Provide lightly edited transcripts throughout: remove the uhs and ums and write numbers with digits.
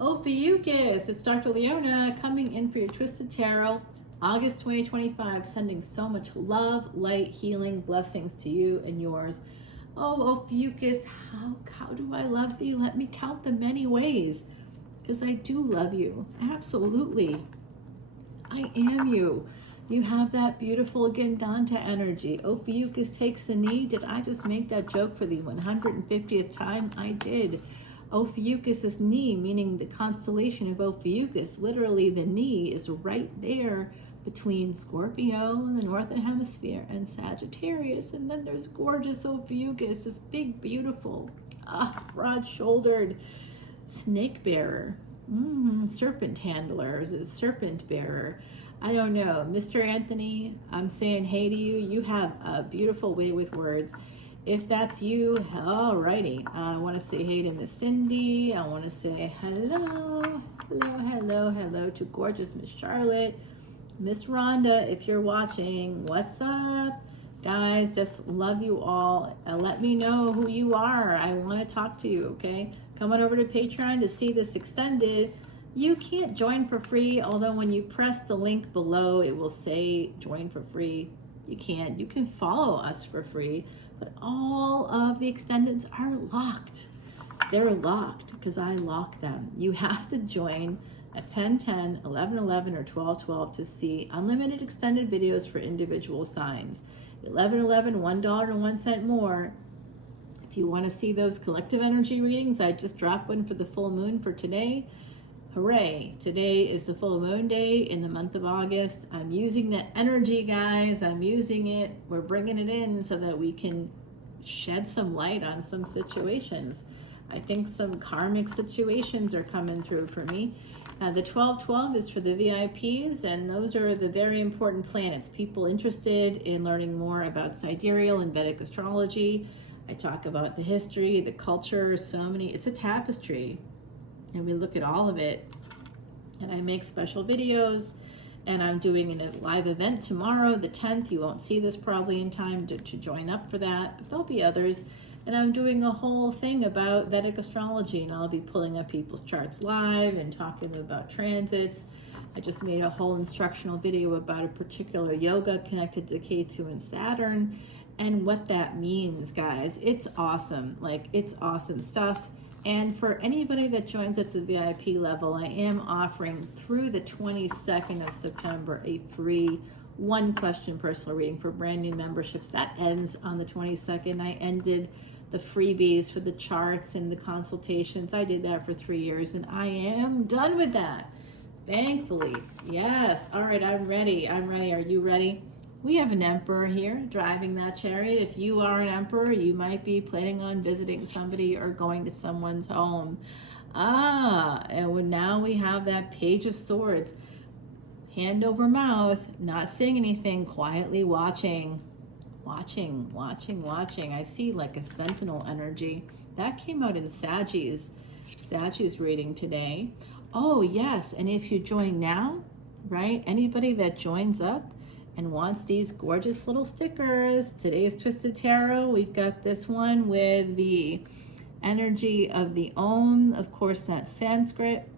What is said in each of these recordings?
Ophiuchus, it's Dr. Leona coming in for your Twisted Tarot, August 2025, sending so much love, light, healing, blessings to you and yours. Oh, Ophiuchus, how do I love thee? Let me count the many ways, because I do love you. Absolutely. I am you. You have that beautiful Gandanta energy. Ophiuchus takes the knee. Did I just make that joke for the 150th time? I did. Ophiuchus's knee, meaning the constellation of Ophiuchus, literally the knee is right there between Scorpio in the northern hemisphere and Sagittarius. And then there's gorgeous Ophiuchus, this big, beautiful, broad-shouldered snake bearer. Serpent handler, is a serpent bearer. I don't know. Mr. Anthony, I'm saying hey to you. You have a beautiful way with words. If that's you, alrighty. I want to say hey to Miss Cindy. I want to say hello to gorgeous Miss Charlotte. Miss Rhonda, if you're watching, what's up? Guys, just love you all. Let me know who you are. I want to talk to you, okay? Come on over to Patreon to see this extended. You can't join for free, although when you press the link below, it will say join for free. You can't. You can follow us for free, but all of the extendeds are locked. They're locked because I lock them. You have to join at 10:10, 11:11, or 12:12 to see unlimited extended videos for individual signs. 11:11, $1.01 more. If you want to see those collective energy readings, I just dropped one for the full moon for today. Hooray! Today is the full moon day in the month of August. I'm using that energy, guys. I'm using it. We're bringing it in so that we can shed some light on some situations. I think some karmic situations are coming through for me. The 1212 is for the VIPs, and those are the very important planets. People interested in learning more about sidereal and Vedic astrology. I talk about the history, the culture, it's a tapestry. And we look at all of it, and I make special videos, and I'm doing a live event tomorrow, the 10th. You won't see this probably in time to join up for that, but there'll be others. And I'm doing a whole thing about Vedic astrology, and I'll be pulling up people's charts live and talking about transits. I just made a whole instructional video about a particular yoga connected to K2 and Saturn, and what that means, guys. It's awesome. It's awesome stuff. And for anybody that joins at the VIP level, I am offering through the 22nd of September a free one-question personal reading for brand new memberships. That ends on the 22nd. I ended the freebies for the charts and the consultations. I did that for 3 years, and I am done with that, thankfully. Yes. All right, I'm ready. Are you ready? We have an emperor here driving that chariot. If you are an emperor, you might be planning on visiting somebody or going to someone's home. And now we have that Page of Swords. Hand over mouth, not saying anything, quietly watching. I see like a sentinel energy. That came out in Sagi's reading today. Oh, yes, and if you join now, right, anybody that joins up and wants these gorgeous little stickers. Today's Twisted Tarot, we've got this one with the energy of the Om. Of course, that's Sanskrit,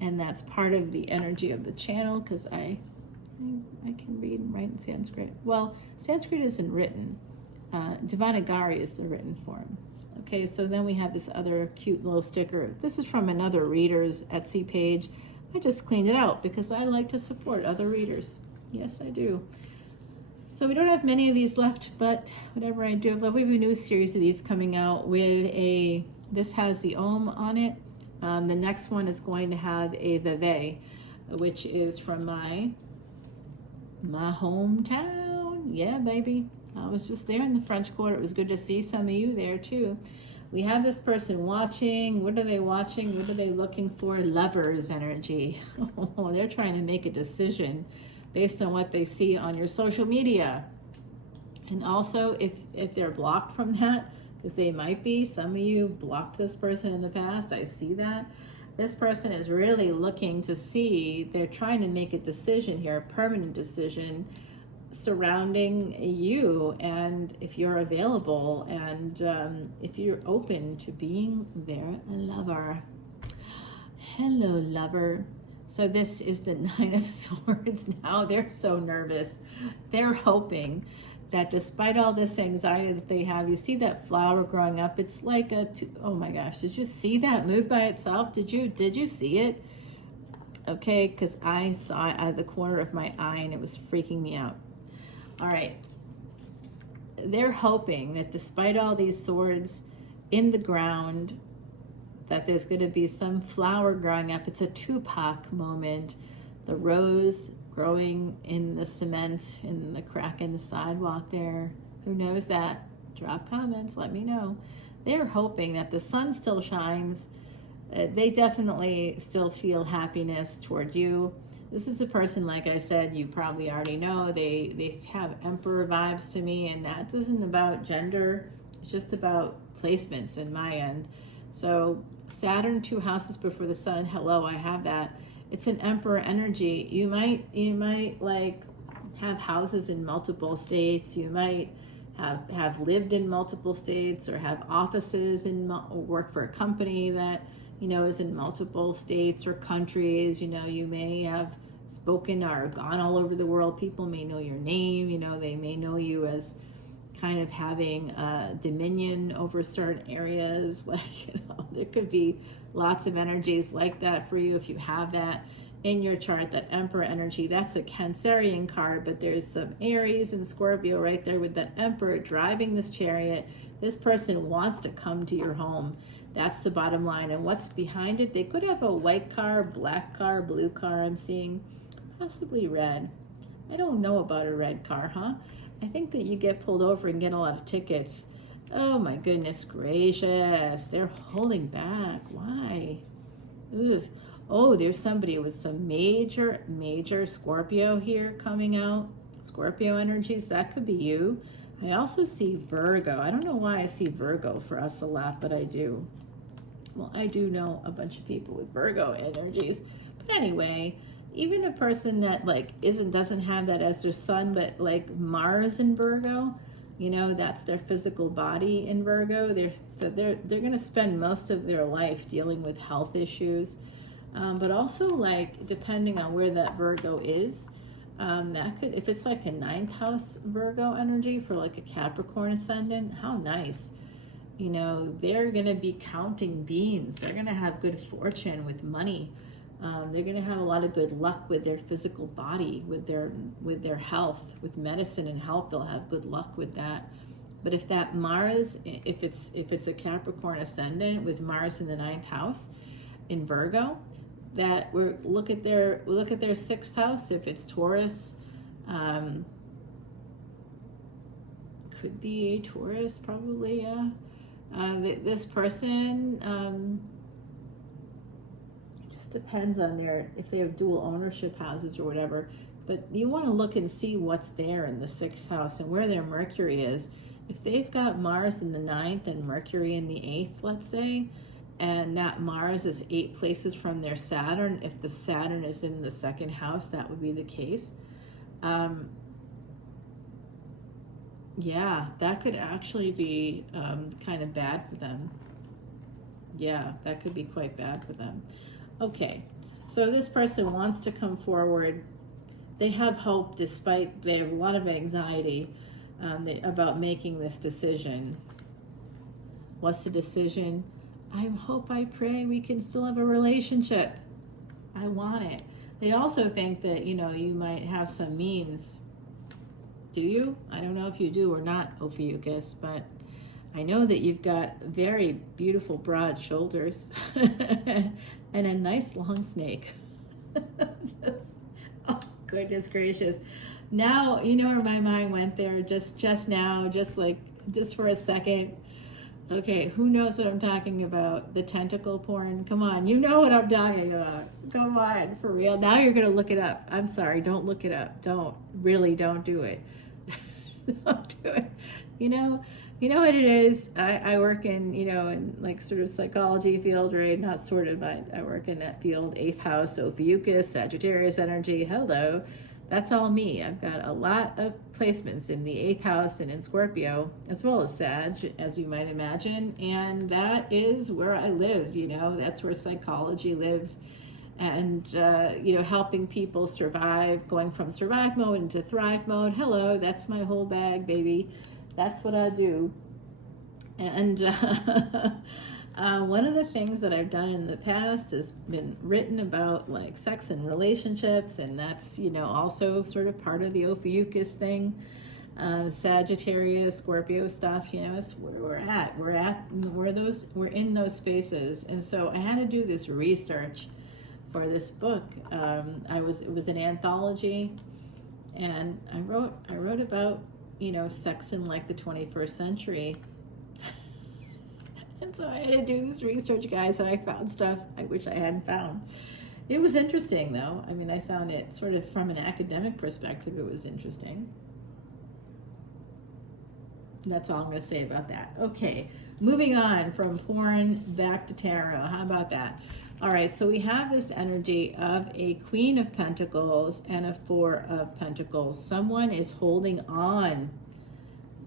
and that's part of the energy of the channel, because I can read and write in Sanskrit. Well, Sanskrit isn't written. Devanagari is the written form. Okay, so then we have this other cute little sticker. This is from another reader's Etsy page. I just cleaned it out because I like to support other readers. Yes, I do. So we don't have many of these left, but whatever I do have left, we have a new series of these coming out with this has the Om on it. The next one is going to have a Veve, which is from my hometown. Yeah, baby. I was just there in the French Quarter. It was good to see some of you there too. We have this person watching. What are they watching? What are they looking for? Lovers energy. Oh, they're trying to make a decision based on what they see on your social media. And also, if they're blocked from that, because they might be, some of you blocked this person in the past, I see that. This person is really looking to see, they're trying to make a decision here, a permanent decision surrounding you, and if you're available, and if you're open to being their lover. Hello, lover. So this is the Nine of Swords now. They're so nervous. They're hoping that despite all this anxiety that they have, you see that flower growing up. It's like oh my gosh, did you see that move by itself? Did you see it? Okay, because I saw it out of the corner of my eye and it was freaking me out. All right. They're hoping that despite all these swords in the ground, that there's going to be some flower growing up. It's a Tupac moment. The rose growing in the cement, in the crack in the sidewalk there. Who knows that? Drop comments, let me know. They're hoping that the sun still shines. They definitely still feel happiness toward you. This is a person, like I said, you probably already know. They have emperor vibes to me, and that isn't about gender. It's just about placements in my end. So Saturn, 2 houses before the sun. Hello, I have that. It's an emperor energy. You might like have houses in multiple states. You might have lived in multiple states, or have offices or work for a company that, you know, is in multiple states or countries. You know, you may have spoken or gone all over the world. People may know your name. You know, they may know you as kind of having dominion over certain areas. Like, you know, there could be lots of energies like that for you if you have that in your chart, that emperor energy. That's a Cancerian card, but there's some Aries and Scorpio right there with that emperor driving this chariot. This person wants to come to your home. That's the bottom line. And what's behind it? They could have a white car, black car, blue car. I'm seeing possibly red. I don't know about a red car, huh? I think that you get pulled over and get a lot of tickets. Oh my goodness gracious. They're holding back. Why? Ugh. Oh, there's somebody with some major Scorpio here coming out. Scorpio energies. That could be you. I also see Virgo. I don't know why I see Virgo for us a lot, but I do. Well, I do know a bunch of people with Virgo energies. But anyway, even a person that like doesn't have that as their sun, but like Mars in Virgo, you know, that's their physical body in Virgo. They're going to spend most of their life dealing with health issues, but also like depending on where that Virgo is, that could, if it's like a 9th house Virgo energy for like a Capricorn ascendant, how nice. You know, they're going to be counting beans. They're going to have good fortune with money. They're going to have a lot of good luck with their physical body, with their health, with medicine and health. They'll have good luck with that. But if that Mars, if it's a Capricorn ascendant with Mars in the 9th house in Virgo, that look at their 6th house. If it's Taurus, could be a Taurus, probably. Yeah. This person. Depends on if they have dual ownership houses or whatever, but you want to look and see what's there in the 6th house and where their Mercury is. If they've got Mars in the 9th and Mercury in the 8th, let's say, and that Mars is 8 places from their Saturn, if the Saturn is in the 2nd house, that would be the case. Yeah, that could actually be kind of bad for them. Yeah, that could be quite bad for them. Okay, so this person wants to come forward. They have hope despite they have a lot of anxiety about making this decision. What's the decision? I hope, I pray we can still have a relationship. I want it. They also think that, you know, you might have some means. Do you? I don't know if you do or not, Ophiuchus, but I know that you've got very beautiful broad shoulders and a nice long snake. Oh, goodness gracious. Now, you know where my mind went there just now, just for a second. Okay, who knows what I'm talking about? The tentacle porn? Come on, you know what I'm talking about. Come on, for real. Now you're going to look it up. I'm sorry, don't look it up. Don't do it. Don't do it. You know what it is? I work in, in like sort of psychology field, right? Not sort of, but I work in that field. 8th house, Ophiuchus, Sagittarius energy. Hello. That's all me. I've got a lot of placements in the 8th house and in Scorpio, as well as Sag, as you might imagine. And that is where I live, you know, that's where psychology lives. And, you know, helping people survive, going from survive mode into thrive mode. Hello, that's my whole bag, baby. That's what I do. And one of the things that I've done in the past has been written about like sex and relationships, and that's, you know, also sort of part of the Ophiuchus thing. Sagittarius, Scorpio stuff, you know, it's where we're at. We're in those spaces. And so I had to do this research for this book. It was an anthology, and I wrote about, you know, sex in like the 21st century. And so I had to do this research, guys, and I found stuff I wish I hadn't found. It was interesting, though. I mean, I found it sort of from an academic perspective, it was interesting. That's all I'm going to say about that. Okay, moving on from porn back to tarot. How about that? All right, so we have this energy of a Queen of Pentacles and a Four of Pentacles. Someone is holding on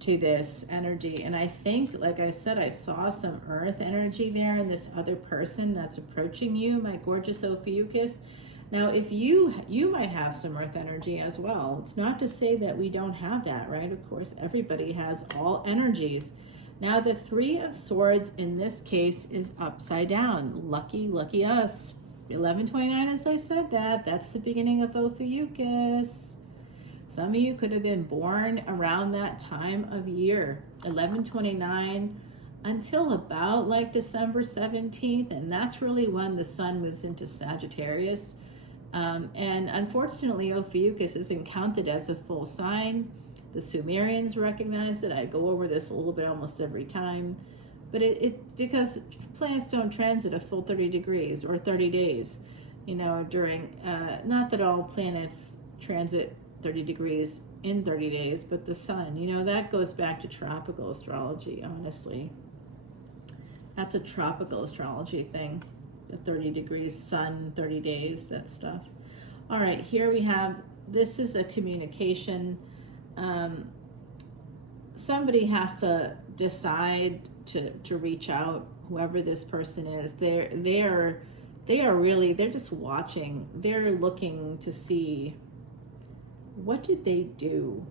to this energy, and I think, like I said, I saw some earth energy there in this other person that's approaching you, my gorgeous Ophiuchus. Now, if you might have some earth energy as well. It's not to say that we don't have that, right? Of course, everybody has all energies. Now, the Three of Swords in this case is upside down. Lucky, lucky us. 1129, as I said that's the beginning of Ophiuchus. Some of you could have been born around that time of year, 1129, until about like December 17th, and that's really when the sun moves into Sagittarius. And unfortunately, Ophiuchus isn't counted as a full sign. The Sumerians recognize it. I go over this a little bit almost every time. But because planets don't transit a full 30 degrees or 30 days, you know, during, not that all planets transit 30 degrees in 30 days, but the sun, you know, that goes back to tropical astrology, honestly. That's a tropical astrology thing. The 30 degrees, sun, 30 days, that stuff. All right, here we have, this is a communication. Somebody has to decide to reach out, whoever this person is. They are really, they're just watching. They're looking to see, what did they do?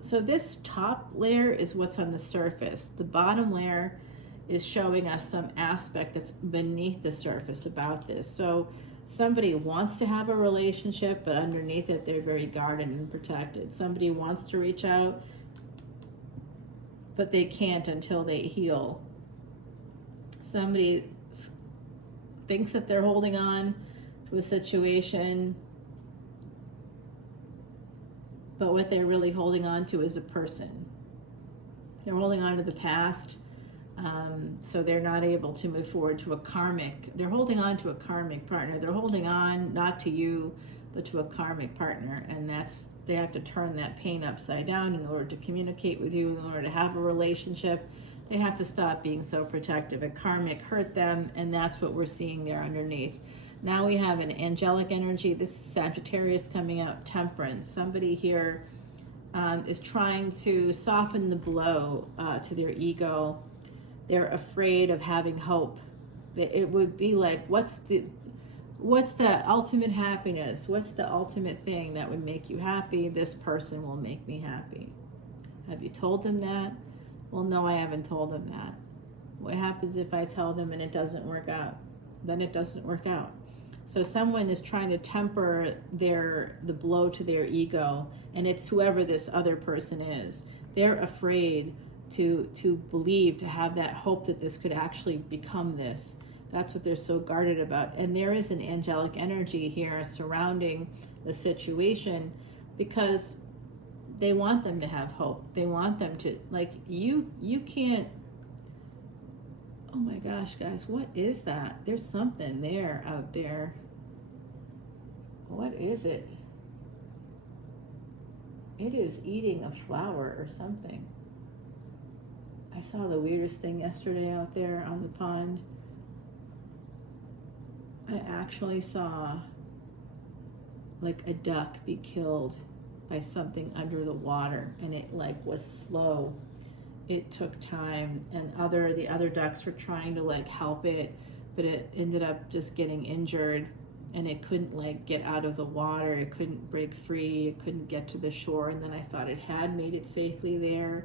So this top layer is what's on the surface. The bottom layer is showing us some aspect that's beneath the surface about this. So somebody wants to have a relationship, but underneath it, they're very guarded and protected. Somebody wants to reach out, but they can't until they heal. Somebody thinks that they're holding on to a situation, but what they're really holding on to is a person. They're holding on to the past, so they're not able to move forward to a karmic. They're holding on to a karmic partner. They're holding on not to you, but to a karmic partner, and they have to turn that pain upside down in order to communicate with you, in order to have a relationship. They have to stop being so protective. A karmic hurt them, and that's what we're seeing there underneath. Now we have an angelic energy. This is Sagittarius coming out, Temperance. Somebody here is trying to soften the blow to their ego. They're afraid of having hope. It would be like, what's the ultimate happiness? What's the ultimate thing that would make you happy? This person will make me happy. Have you told them that? Well, no, I haven't told them that. What happens if I tell them and it doesn't work out? Then it doesn't work out. So someone is trying to temper the blow to their ego, and it's whoever this other person is. They're afraid to believe, to have that hope that this could actually become this. That's what they're so guarded about. And there is an angelic energy here surrounding the situation, because they want them to have hope. They want them to, like, you can't, oh my gosh, guys, what is that? There's something there out there. What is it? It is eating a flower or something. I saw the weirdest thing yesterday out there on the pond. I actually saw like a duck be killed by something under the water, and it like was slow. It took time, and the other ducks were trying to like help it, but it ended up just getting injured, and it couldn't like get out of the water. It couldn't break free. It couldn't get to the shore. And then I thought it had made it safely there,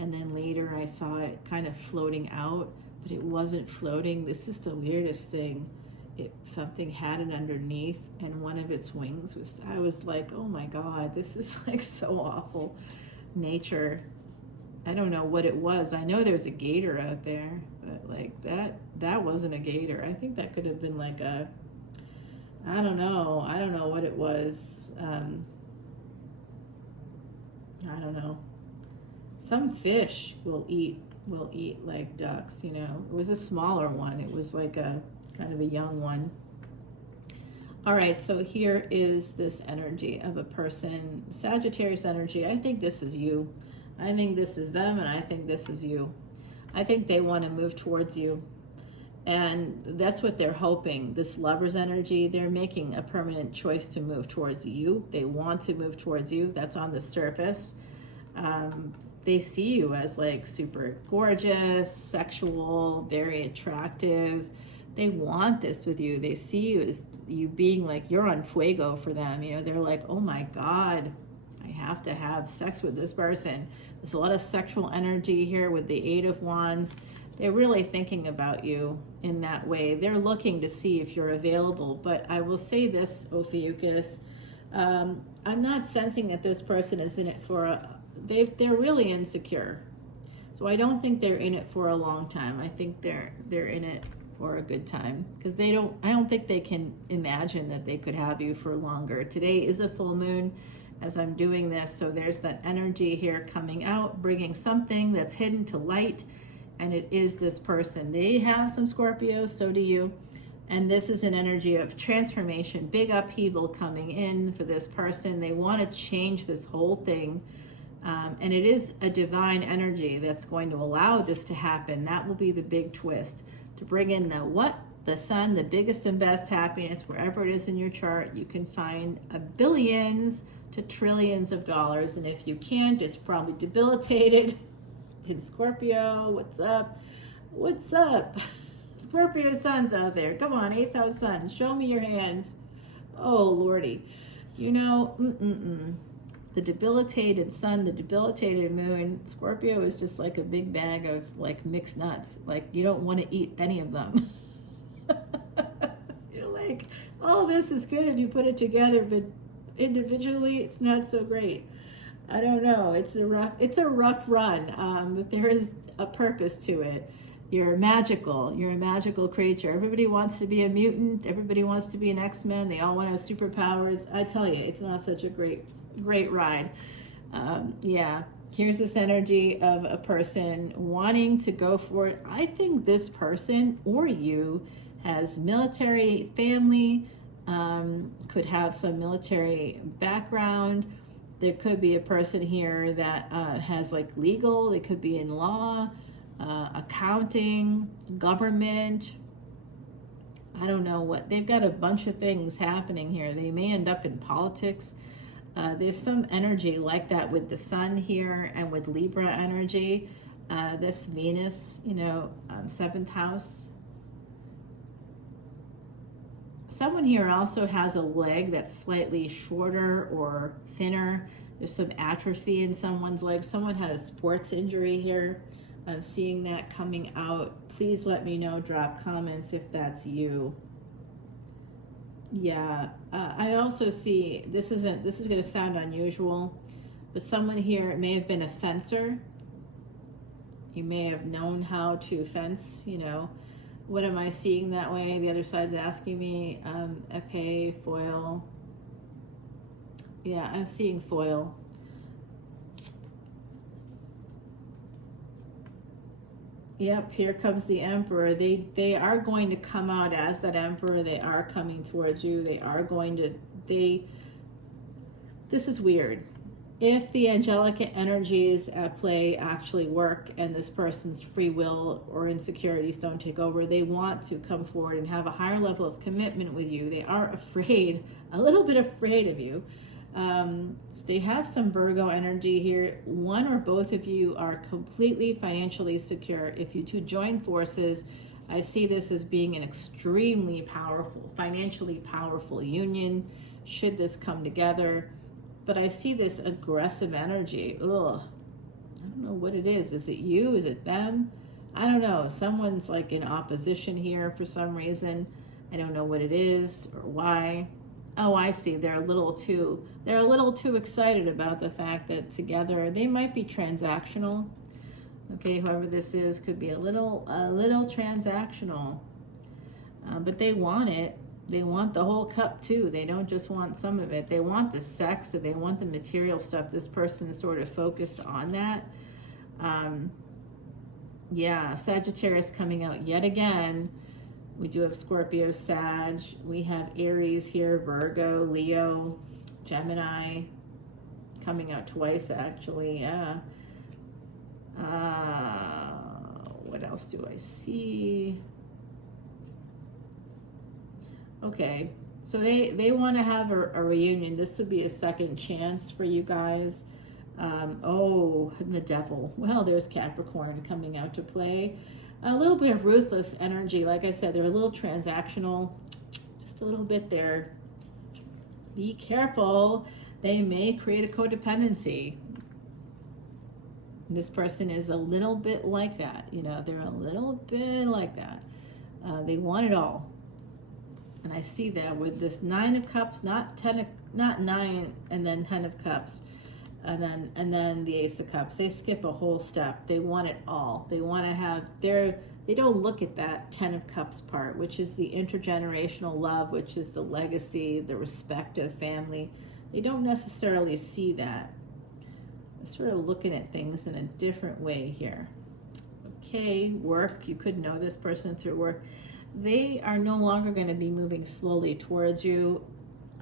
and then later I saw it kind of floating out, but it wasn't floating. This is the weirdest thing. Something had it underneath, and one of its wings was, I was like, oh my God, this is like so awful. Nature. I don't know what it was. I know there's a gator out there, but like that wasn't a gator. I think that could have been like a, I don't know what it was. I don't know. Some fish will eat like ducks, you know. It was a smaller one. It was like a kind of a young one. All right, so here is this energy of a person, Sagittarius energy. I think this is you. I think this is them, and I think this is you. I think they want to move towards you, and that's what they're hoping. This Lover's energy, they're making a permanent choice to move towards you. They want to move towards you. That's on the surface. They see you as like super gorgeous, sexual, very attractive. They want this with you. They see you as you being like, you're on fuego for them. You know, they're like, oh my God, I have to have sex with this person. There's a lot of sexual energy here with the Eight of Wands. They're really thinking about you in that way. They're looking to see if you're available. But I will say this, Ophiuchus, I'm not sensing that this person is in it for they're really insecure. So I don't think they're in it for a long time. I think they're in it for a good time, because I don't think they can imagine that they could have you for longer. Today is a full moon as I'm doing this, so there's that energy here coming out, bringing something that's hidden to light, and it is this person. They have some Scorpios, so do you, and this is an energy of transformation, big upheaval coming in for this person. They want to change this whole thing, and it is a divine energy that's going to allow this to happen. That will be the big twist, to bring in the sun, the biggest and best happiness, wherever it is in your chart. You can find billions to trillions of dollars, and if you can't, it's probably debilitated. In Scorpio, what's up? What's up? Scorpio suns out there. Come on, 8th house sun, show me your hands. Oh, Lordy. You know, the debilitated sun, the debilitated moon. Scorpio is just like a big bag of like mixed nuts. Like, you don't want to eat any of them. You're like, all this is good if you put it together, but individually it's not so great. I don't know. It's a rough run, but there is a purpose to it. You're magical. You're a magical creature. Everybody wants to be a mutant. Everybody wants to be an X-Men. They all want to have superpowers. I tell you, it's not such a great ride. Yeah, here's this energy of a person wanting to go for it. I think this person or you has military family, could have some military background. There could be a person here that has like legal, they could be in law, accounting, government. I don't know what, they've got a bunch of things happening here. They may end up in politics. There's some energy like that with the sun here and with Libra energy. This Venus, you know, 7th house. Someone here also has a leg that's slightly shorter or thinner. There's some atrophy in someone's leg. Someone had a sports injury here. I'm seeing that coming out. Please let me know, drop comments if that's you. Yeah, I also see, this is going to sound unusual, but someone here, it may have been a fencer. You may have known how to fence, you know. What am I seeing that way? The other side's asking me, epee, foil. Yeah, I'm seeing foil. Yep, here comes the Emperor. They are going to come out as that Emperor. They are coming towards you. They are going to, this is weird. if the angelic energies at play actually work and this person's free will or insecurities don't take over, they want to come forward and have a higher level of commitment with you. They are afraid, a little bit afraid of you. They have some Virgo energy here. One or both of you are completely financially secure. If you two join forces, I see this as being an extremely powerful, financially powerful union, should this come together. But I see this aggressive energy. Ugh. I don't know what it is. Is it you? Is it them? I don't know. Someone's like in opposition here for some reason. I don't know what it is or why. Oh, I see. They're a little too excited about the fact that together they might be transactional. Okay, whoever this is could be a little transactional. But they want it. They want the whole cup too. They don't just want some of it. They want the sex, and they want the material stuff. This person is sort of focused on that. Yeah, Sagittarius coming out yet again. We do have Scorpio, Sag. We have Aries here, Virgo, Leo, Gemini coming out twice actually. Yeah. What else do I see? Okay, so they want to have a reunion. This would be a second chance for you guys. Oh, and the devil. Well, there's Capricorn coming out to play. A little bit of ruthless energy. Like I said, they're a little transactional. Just a little bit there. Be careful. They may create a codependency. This person is a little bit like that. You know, they're a little bit like that. They want it all. And I see that with this 9 of Cups, not 9 and then 10 of Cups, and then the Ace of Cups. They skip a whole step. They want it all. They want to have they don't look at that 10 of Cups part, which is the intergenerational love, which is the legacy, the respect of family. They don't necessarily see that. They're sort of looking at things in a different way here. Okay, work. You could know this person through work. They are no longer going to be moving slowly towards you.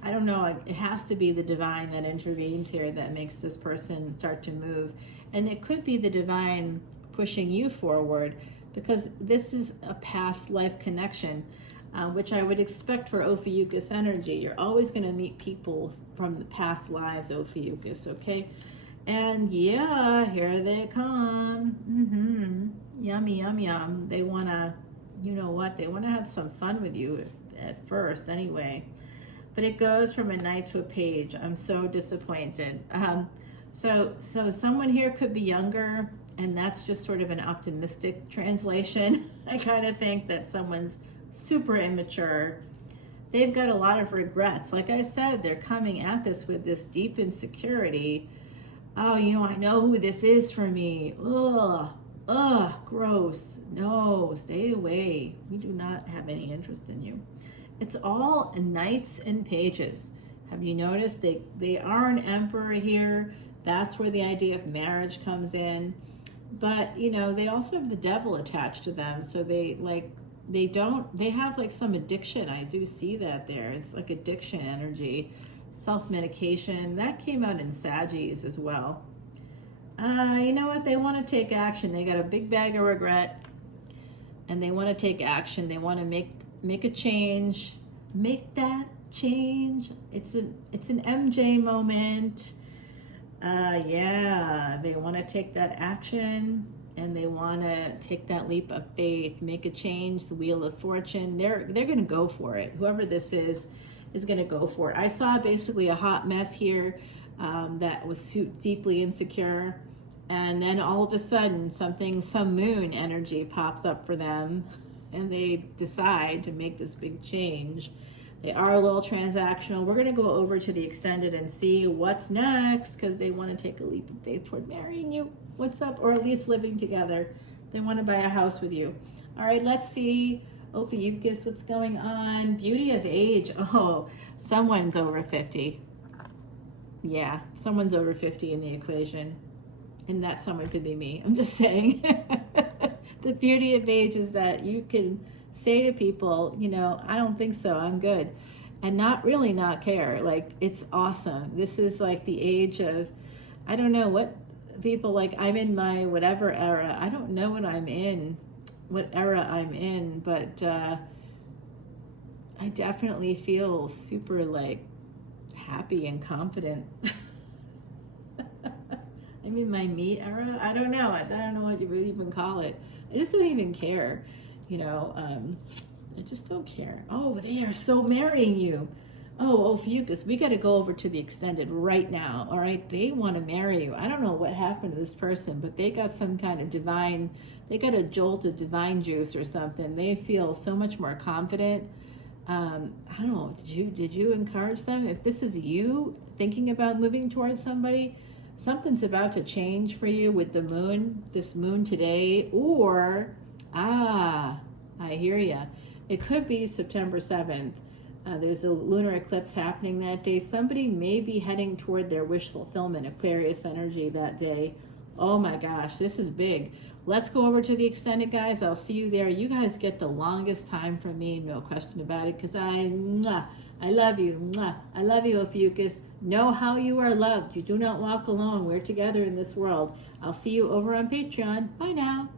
I don't know, it has to be the divine that intervenes here that makes this person start to move. And it could be the divine pushing you forward, because this is a past life connection, which I would expect for Ophiuchus energy. You're always going to meet people from the past lives, Ophiuchus, okay? And yeah, here they come. Yummy, yum, yum. They want to, you know what, they want to have some fun with you at first anyway. But it goes from a knight to a page. I'm so disappointed. So someone here could be younger, and that's just sort of an optimistic translation. I kind of think that someone's super immature. They've got a lot of regrets. Like I said, they're coming at this with this deep insecurity. Oh, you know, I know who this is for me. Ugh, gross. No, stay away. We do not have any interest in you. It's all knights and pages. Have you noticed they are an emperor here? That's where the idea of marriage comes in. But, you know, they also have the devil attached to them. So they have like some addiction. I do see that there. It's like addiction energy, self-medication. That came out in Saggies as well. You know what? They want to take action. They got a big bag of regret, and they want to take action. They want to make a change. Make that change. It's an MJ moment. Yeah, they want to take that action, and they want to take that leap of faith, make a change, the wheel of fortune. They're going to go for it. Whoever this is going to go for it. I saw basically a hot mess here that was deeply insecure, and then all of a sudden some moon energy pops up for them, and they decide to make this big change. They are a little transactional. We're going to go over to the extended and see what's next, because they want to take a leap of faith toward marrying you. What's up? Or at least living together. They want to buy a house with you. All right, let's see. Ophiuchus, what's going on? Beauty of age. Oh, someone's over 50. Yeah, someone's over 50 in the equation. And that someone could be me. I'm just saying. The beauty of age is that you can say to people, you know, I don't think so, I'm good. And not care. Like, it's awesome. This is like the age of I don't know what people like. I'm in my whatever era. I don't know what I'm in, what era I'm in, but I definitely feel super like happy and confident. I'm in my me era. I don't know. I don't know what you would even call it. I just don't even care. You know, I just don't care. Oh, they are so marrying you. Oh, Ophiuchus, we got to go over to the extended right now. All right, they want to marry you. I don't know what happened to this person, but they got some kind of divine, they got a jolt of divine juice or something. They feel so much more confident. I don't know. Did you encourage them? If this is you thinking about moving towards somebody, something's about to change for you with the moon, this moon today, or I hear ya. It could be September 7th. There's a lunar eclipse happening that day. Somebody may be heading toward their wish fulfillment, Aquarius energy that day. Oh my gosh, this is big. Let's go over to the extended, guys. I'll see you there. You guys get the longest time from me, no question about it, because I love you. I love you, Ophiuchus. Know how you are loved. You do not walk alone. We're together in this world. I'll see you over on Patreon. Bye now.